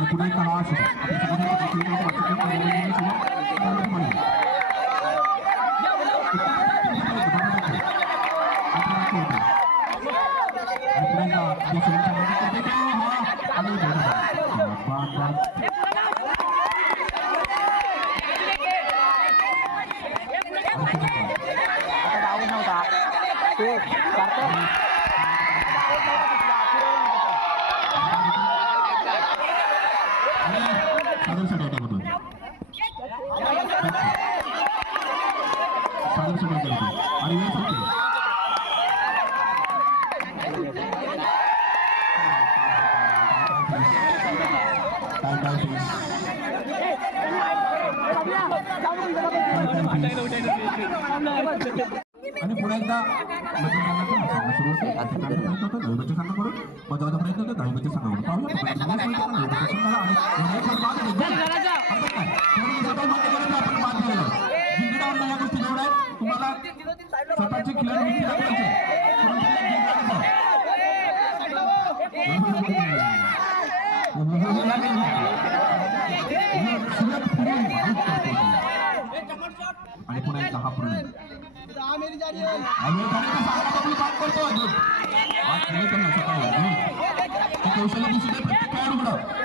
Aku naik kelas, aku sama-sama kecil, aku sama-sama kecil, Parou, Fernanda.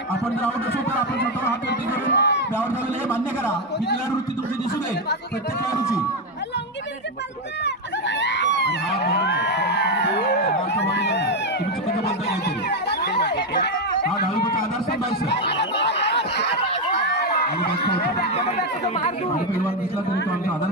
आपण ground असो तर आपण स्वतः हात वरती करून ग्राउंड झालेलं हे मान्य करा. ही क्रीडा वृत्ती तुमची दिसू दे प्रत्येक खेळाडूची. तुम्ही चुकीचं बोलता काहीतरी हा डाळूचा आधार समजायचं आणि बस आधार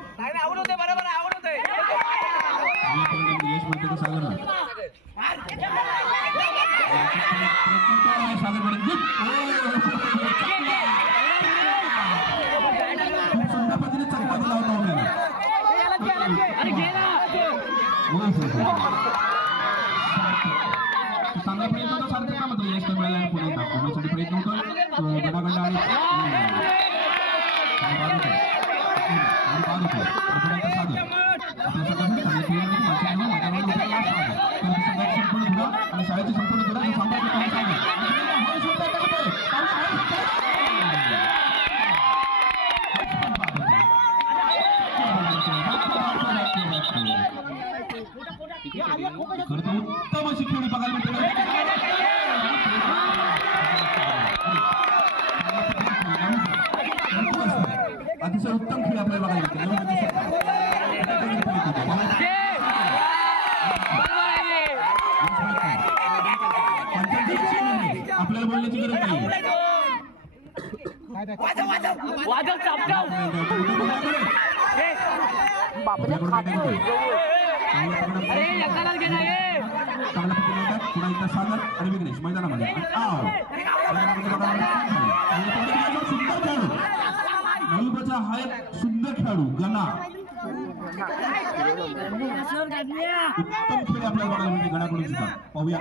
चांगला प्रयत्न तो सारखे का मग यश मिळाला पुढे दाखवण्यासाठी प्रयत्न होतो गडागड आणि शाळेची संपूर्ण धुरा आणि संभाव्य देखील आपल्याला बघायला आपल्याला बोलण्याची गरज नाही. सागर आणि विघ्नेश मैदानामध्ये अलिबाचा हा एक सुंदर खेळाडू गणा उत्तम खेळ आपल्याला बघायला मिळते गणाकडून सुद्धा पाहूया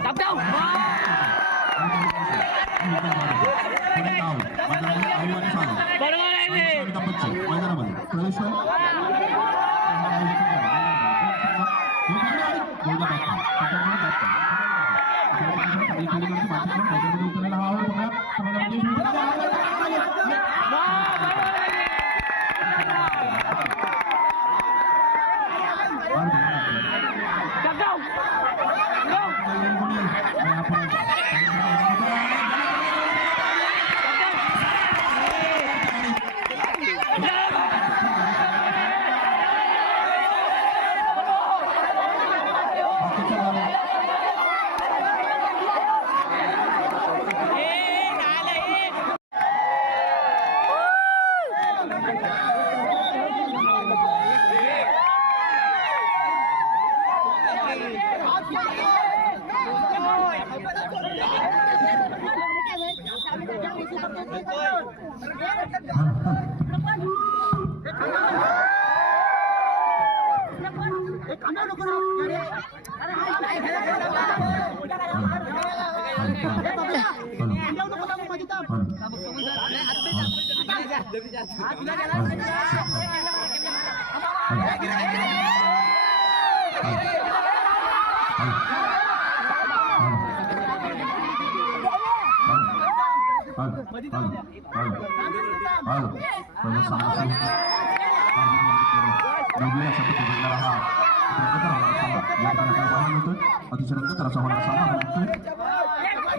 अतिशय रंगत रसा होणारा सामना होतोय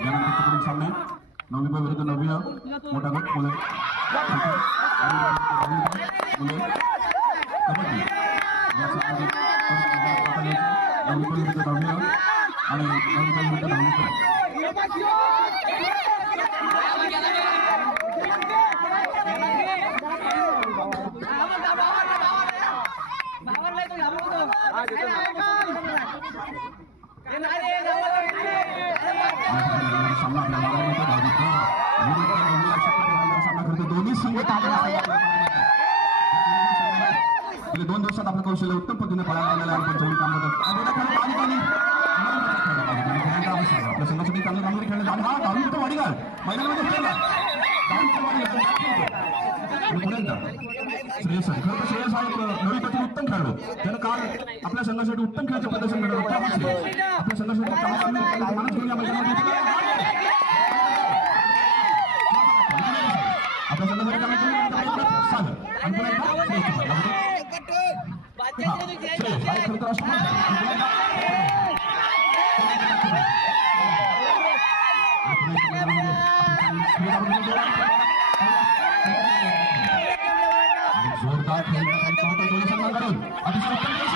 यानंतर तिकडून सामने कौशल्य उत्तम पद्धतीने पळायला लागलेलं आहे. काम करतात. आपल्या संघासाठी चांगलं कामगिरी खेळले आणि हा दहावी उत्तम वाडीगाळ. मैदानामध्ये खेळला उत्तम श्रेयस आहे. खरं तर श्रेयस हा एक उत्तम खेळलो त्यानं काल आपल्या संघासाठी उत्तम खेळाचं प्रदर्शन घडलं आपल्या संघासाठी माणूस घेऊन या मैदानामध्ये आपल्या संघासाठी आणि पुन्हा एकदा श्रेयसची पाठ. हा, श्रेयस हा एक खरं तर अष्टपैलू आहे. आणि पुन्हा एकदा जोरदार खेळ दोन्ही संघाकडून अतिशय उत्तम खेळ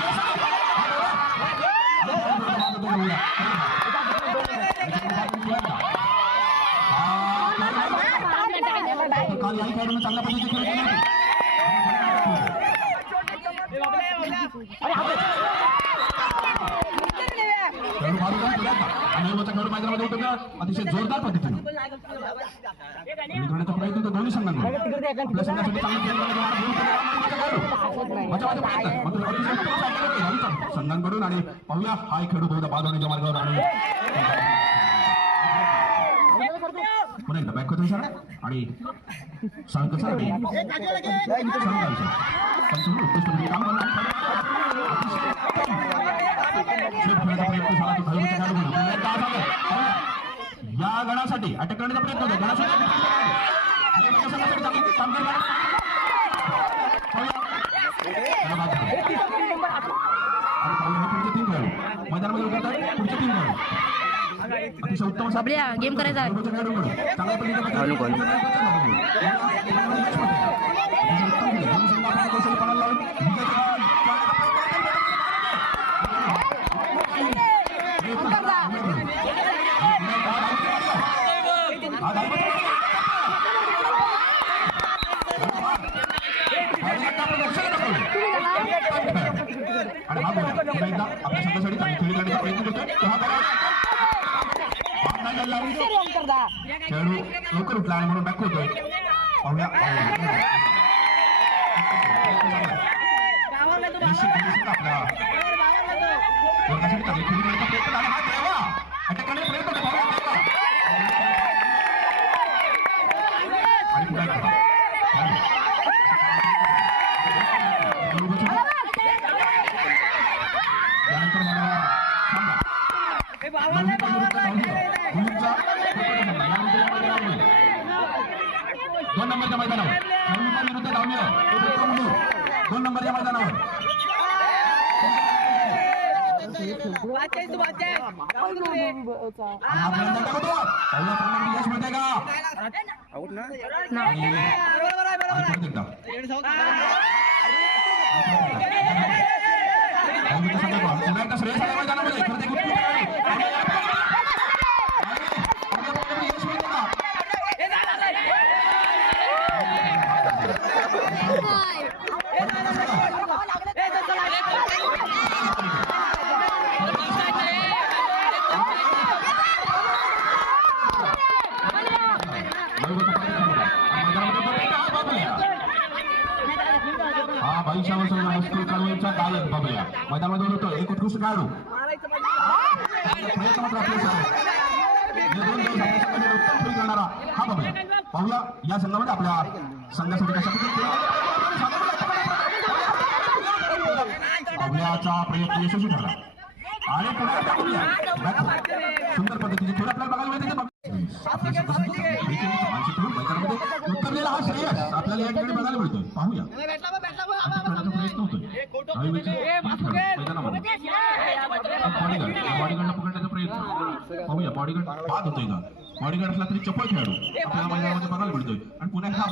काल याही खेळाडूंनी चांगल्या पद्धतीने खेळ केला खेळाडू मारून जाऊन पुढे आता. आणि वरचा खेळाडू मैदानामध्ये उतरला अतिशय जोरदार पद्धतीने आणि करण्याचा प्रयत्न तर दोन्ही संघांकडून संघांकडून आणि पाहूया हा खेळू खेळाडू बहुधा बाद मार्गावर आणि पुन्हा एकदा बॅक होतो आणि म्हणजे आलं. पाहूया. या गणासाठी अटक करण्याचा प्रयत्न होता गणासाठी आणि एका संघासाठी चांगली कामगिरी झाली. पाहूया. त्याला बाद झाला. आणि पाहूया हे पुढचे तीन खेळाडू मैदानामध्ये उतरतात पुढचे तीन खेळाडू अतिशय उत्तम असा बाबल्या, गेम करायचा. आणि हा आपल्या संघासाठी चांगली खेळी करण्याचा प्रयत्न करतोय तो हा बरोबर बाद नाही झाला. खेळाडू लवकर उठला आणि म्हणून दाखवतोय होतोय आपल्या प्रयत्न झाला हा देवा अटक करण्याचा प्रयत्न होता पाहूया देवा. आणि पुन्हा एकदा खेळाडू. खेळाडू बचत. यानंतर मला सांगा नववी पण विरुद्ध नववी. मुलींचा प्रकट सामना. यानंतर या मैदानामध्ये दोन नंबरच्या मैदानावर नववी पण विरुद्ध दहावी आहे. तो प्रथम मुलूर. दोन नंबरच्या मैदानावर आणि हा फलंदाज टाकतो. पहिला फलंदाज यश मिळतंय का आणि आणि परत एकदा दहावीचा संघ बॉल. पुन्हा एकदा श्रेयस आला मैदानामध्ये खरं ते उत्कृष्ट खेळाडू. आणि आणि यश मिळतंय का हा बाईशावर हायस्कूल गायक मैदानामध्ये होतो. एक उत्कृष्ट खेळाडू. करणारा हा बघूया पाहूया या संघामध्ये आपल्या संघासाठी प्रयत्न यशस्वी ठरला. आणि सुंदर पद्धतीने आपल्याला बघायला मिळते मैदानामध्ये उतरलेला हा श्रेयस आपल्याला या ठिकाणी बघायला मिळतोय. पाहूया. बॉडीगार्डला पकडण्याचा प्रयत्न. पाहूया बॉडीगार्ड बाद होतोय का? बॉडीगार्ड असला तरी चपळ खेळाडू. आपल्याला मैदानामध्ये बघायला मिळतोय. आणि पुन्हा हा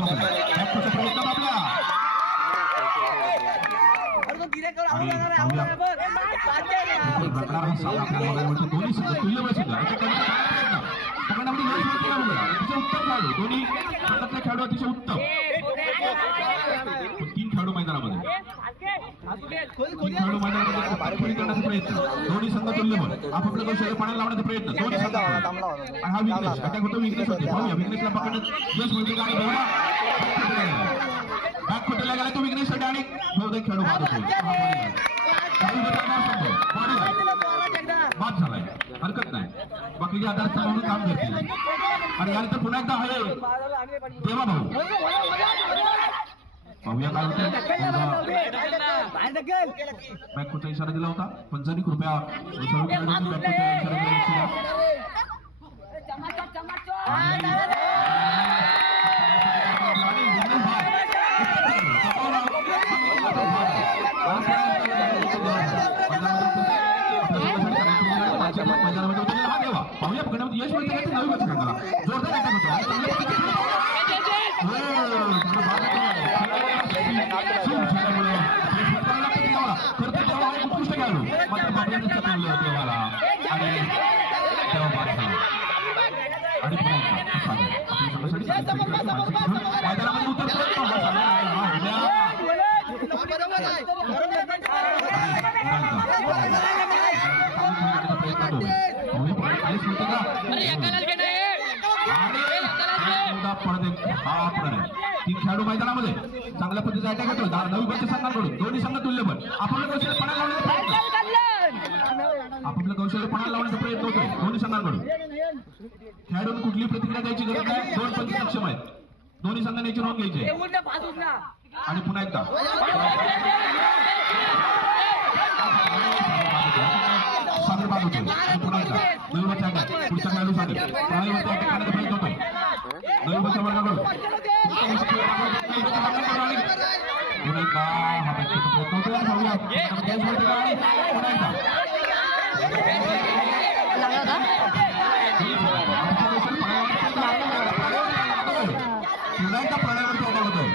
टूचा प्रयत्न आपला हा दोन्ही संघ तुल्यबळ संघ याच्या करण्याचा चांगला प्रयत्न. पकडण्यामध्ये यश मिळते का बघूया अतिशय उत्तम खेळाडू. दोन्ही खेळाडू अतिशय उत्तम. खेळाडू मैदानामध्ये खेळी करण्याचा प्रयत्न दोन्ही संघ तुल्यबळ आपापल्या कौशल्य पाण्याला लावण्याचा प्रयत्न दोन्ही संघ आणि हा विघ्नेश अटॅक होतो विघ्नेश होते पाहूया विघ्नेशला पकडत यश मिळते का आणि बहुधा बॅक फुटेला गेला तो विघ्नेशसाठी आणि बहुतेक खेळाडू बाद होतो बाद झालाय हरकत नाही बाकीचे आधारस्तंभ म्हणून काम करतील. आणि यानंतर पुन्हा एकदा हवे देवा भाऊ. पाहूया काय होतं बॅकफुटचा इशारा दिला होता जरी कृपया पाहूया पकडण्यामध्ये यश मिळते जोरदार अटॅक होतो आणि चांगल्या पद्धतीने खेळ होतो. हो, चांगलं बाद होतोय. शिव शिवच्यामुळे यश मिळताना लागतं देवाला. खरं तर देवा हा एक उत्कृष्ट खेळाडू. मात्र बाबऱ्याने चकवलं देवाला. आणि देवा बाद झाला. आणि पुन्हा एकदा सागर. आपल्या संघासाठी चांगली खेळी तीन खेळाडू मैदानामध्ये. चांगल्या पद्धतीचा अटॅक होतो दहा- नवी बच्चे संघाकडून. दोन्ही संघ तुल्यबळ आपलं कौशल्य पणाला लावण्याचा प्रयत्न. आपलं कौशल्य पणाला लावण्याचा प्रयत्न होतोय. दोन्ही संघांकडून. खेळाडून कुठली प्रतिक्रिया द्यायची गरज नाही. दोन पंच सक्षम आहेत. दोन्ही संघांनी याची नोंद घ्यायची. आणि पुन्हा एकदा. सागर बाद होतो आणि पुन्हा एकदा. नवी बच्चा पुढचा खेळाडू सागर अटॅक करण्याचा प्रयत्न होतोय. नवी बच्चा वर्गाकडून. उत्तम अशी खेळ दाखवत नवी बच्चा वर्गाकडून आणि पुन्हा एकदा हा बॅटचा प्रयत्न होतोय आणि पाहूया यश मिळते का आणि पुन्हा एकदा पुन्हा एकदा प्रणालीवरती अटॅक होतोय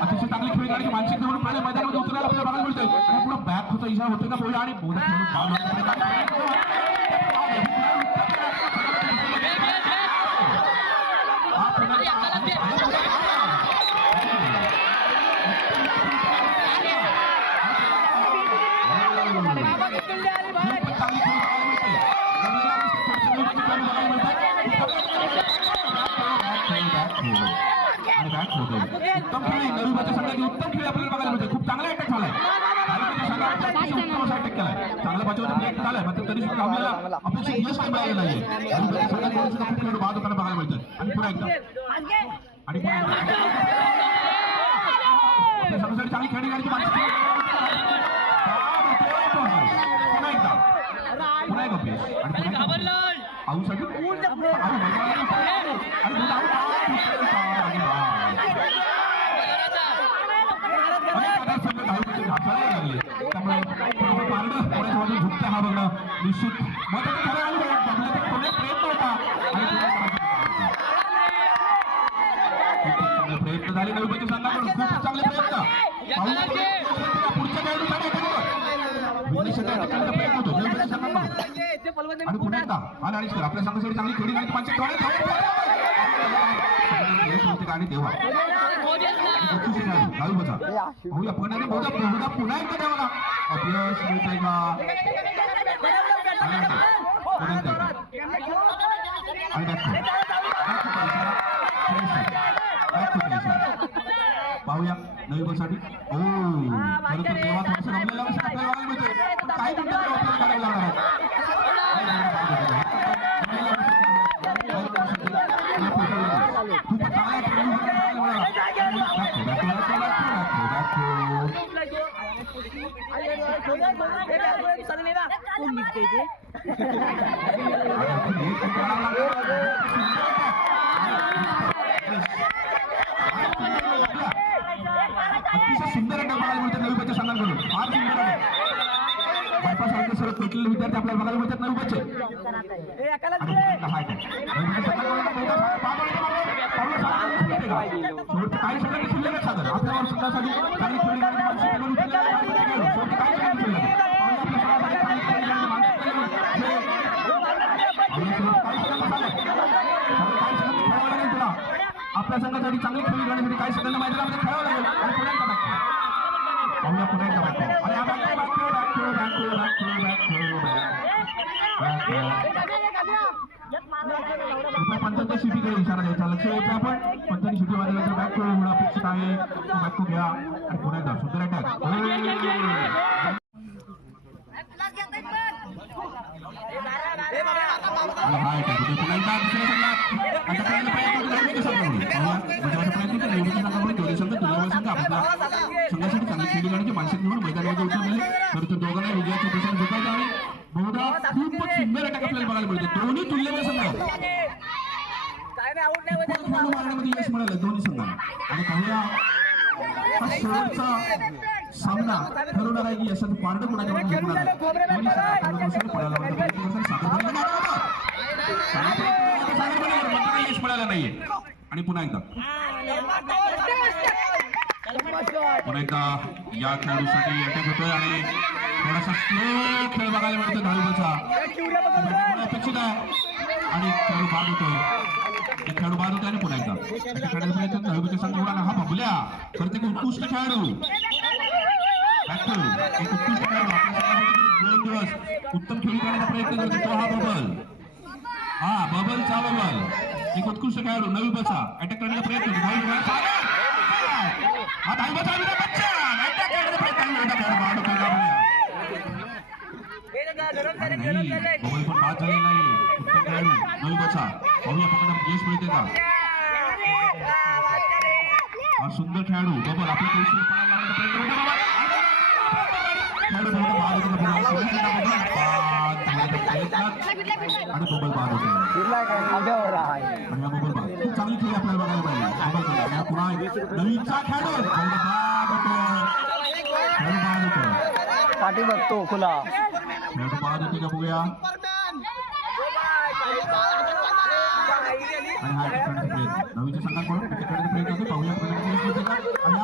अतिशय चांगली खेळी गाडी मानसिक धरून प्रणाली मैदानामध्ये उतरायला आपल्याला बघायला मिळतोय. आणि पुढे बॅक होतं इशारा होतो का बोला आणि बोला. खेळून foul होण्याचा प्रयत्न हा उत्तम खेळ नवीबाच्या संघाची उत्तम खेळ आपल्याला बघायला मिळते खूप चांगला अटॅक झालाय भारताच्या संघात अतिशय उत्तम असा अटॅक केलाय चांगल्या बचावाचा प्रयत्न झालाय मात्र तरी सुद्धा आपल्याला अपेक्षित यश काही मिळालं नाहीये नवीबाच्या संघाकडून सुद्धा खूप खेळ बाद होताना बघायला मिळतं आणि पुन्हा एकदा आणि पुन्हा एकदा आपल्या संघासाठी चांगली खेळणी गाडीची माणसं पुन्हा एकदा पुन्हा एक अपयश आणि पुन्हा एकदा आऊसाठी आऊ हा बघणं निश्चित प्रयत्न होता. आणि प्रयत्न झाले नवी बच्चे संघाकडून. खूप चांगले प्रयत्न. पुढच्या प्रयत्न होतो. संघाकडून. आणि पुन्हा एकदा आणि अडीच आपल्या संघासाठी चांगली खेळी. नाही पाचशे देवा डावी बचा. पाहूया पण आणि बहुधा बहुधा पुन्हा एकदा द्या मला अपयश मिळतंय का. पाहूया नवी बससाठी ओ खरं तर तेव्हा थोडंसं रमलेलं असं आपल्याला बघायला मिळतंय पण काही मिनिटं तेव्हा आपल्याला काढायला लागणार आहेत. खूपच चांगला सुंदर बघायला मिळतात नवी बच्चे संघांकडून फार सुंदर बायपासारखे सर्व विद्यार्थी आपल्याला बघायला मिळतात नवी बच्चे बच्चे संघाकडून तर बहुधा साडे पाच वाजता मागे पावणे सहा वाजता सुटते का? शेवटचे काही सेकंद शिल्लक आहेत सागर. आपल्या संघासाठी चांगली खेळी करणारी माणसं खेळून उचललेली काही बच्चे खेळाडू. शेवटचे काही सेकंद शिल्लक आहेत. पाहूया आपल्या संघासाठी चांगली खेळी करणारी माणसं खेळून जे- आपल्या शेवटचे काही सेकंद सागर. सागर, काही सेकंद खेळावं लागेल तुला आपल्या संघासाठी चांगली खेळी करण्यासाठी काही सेकंद मैदानामध्ये खेळावं लागेल. आणि पुन्हा एकदा back to. पाहूया पुन्हा एकदा back to. आणि हा back to, back to, back to, back to, back to, back to, back पंचांच्या शिटीकडे इशारा द्यायचा. लक्ष द्यायचं आपण. पंचांनी शिटी वाजल्यानंतर बॅक टू होणं अपेक्षित आहे. बॅक टू घ्या. आणि पुन्हा एकदा. सुंदर अटॅक पुन्हा दुसऱ्या संघात आता पाहिजे पाहूया म्हणजे संघासाठी चांगली खेळी करण्याचे मानसिक निवडून मैदानामध्ये उतरलेले तर ते दोघांना विजयाची दिशा झुकायचं आहे. बहुधा खूपच सुंदर अटॅक आपल्याला बघायला मिळतो. दोन्ही तुल्यबळ संघ. आहेत. खूप खेळाडू मारण्यामध्ये यश मिळालं दोन्ही संघांना. आणि पाहूया. हा शेवटचा सामना ठरवणार आहे की यशाचं पारडं कुणाच्या बाजूने जिंकणार आहे? दोन्ही संघात पळाला होता. यश मिळालं नाहीये. आणि पुन्हा एकदा. पुन्हा एकदा या खेळाडूसाठी अटॅक होतोय आणि थोडासा स्लो खेळ बघायला मिळतो धावचा अपेक्षित आहे. आणि खेळाडू बाद होतोय. खेळाडू बाद होतोय आणि पुन्हा एकदा. अशा खेळाडू संघ उडाला. हा तर ते उत्कृष्ट खेळाडू. एक उत्कृष्ट दोन दिवस उत्तम खेळी करण्याचा प्रयत्न करतो तो हा बबल हा बबलचा बबल एक उत्कृष्ट खेळाडू नवी बचा अटॅक करण्याचा प्रयत्न हा नाही बबल पण नाही उत्तम खेळाडू नवी बचा पाहूया पकडा यश मिळते का हा सुंदर खेळाडू बबल आपल्या आणि बबल बाद आणि बबल बाद खूप चांगली खेळी आपल्याला बघायला पाहिजे पुन्हा नवीनचा बाद होतो पाठी बघतो खुला खेळाडू बाद होते का बघूया आणि हा पाहूया.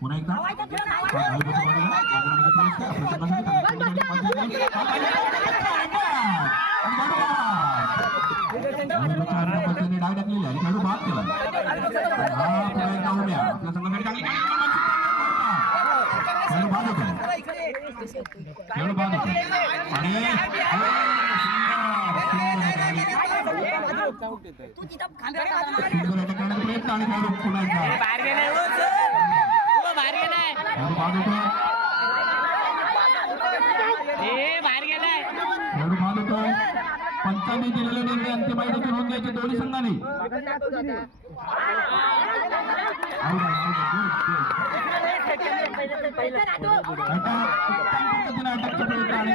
पुन्हा एकदा हा धावी बचा वाढला मैदानामध्ये प्रवेश केला आपल्या संघासाठी चांगली खेळी करण्याची पाच मिनिटे. आणि बचा आणि डबलने डाय टाकलेली आणि खेळाडू बाद केला आणि हा पुन्हा एकदा उम्या आपल्या संघासाठी चांगली खेळी खेळाडू बाद होतो खेळाडू बाद होतो द्यायचे दोन्ही संघांनी. आऊट आहे, आऊट आहे. Good, good. अटॅक उत्तम पद्धतीने अटॅकचा प्रयत्न आणि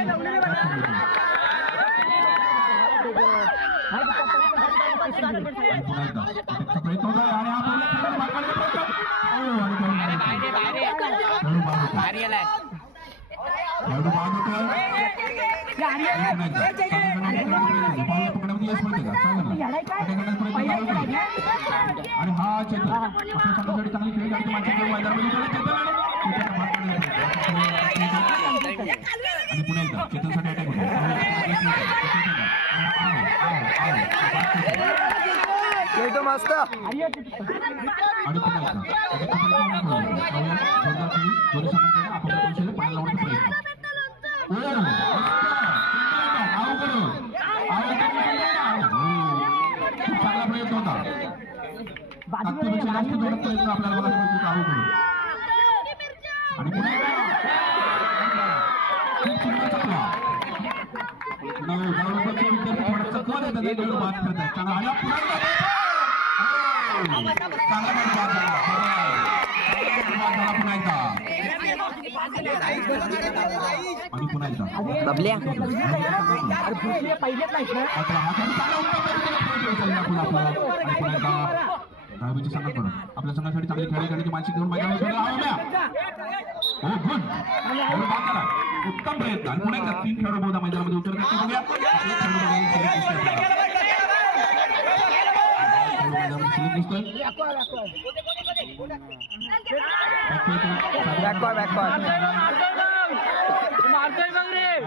आणि हा बॉल चेतन आपल्या संघासाठी चांगली खेळी माणसाकडे मैदानामध्ये चेतन आणि आणि पुन्हा एकदा चेतनसाठी अटॅक होतो. पाहूया, मस्त चांगला प्रयत्न होता जास्त प्रयत्न आपल्याला आणि पुन्हा एकदा. चकवा. विद्यार्थी थोडा चकवा देतात आणि आपला. आणि पुन्हा एकदा आपल्या संघासाठी चांगली खेळी करण्याची मानसिक घेऊन मैदानावर हो गुड उत्तम प्रयत्न आणि पुन्हा एकदा तीन खेळाडू बहुधा मैदानामध्ये उतरतात ते बघूया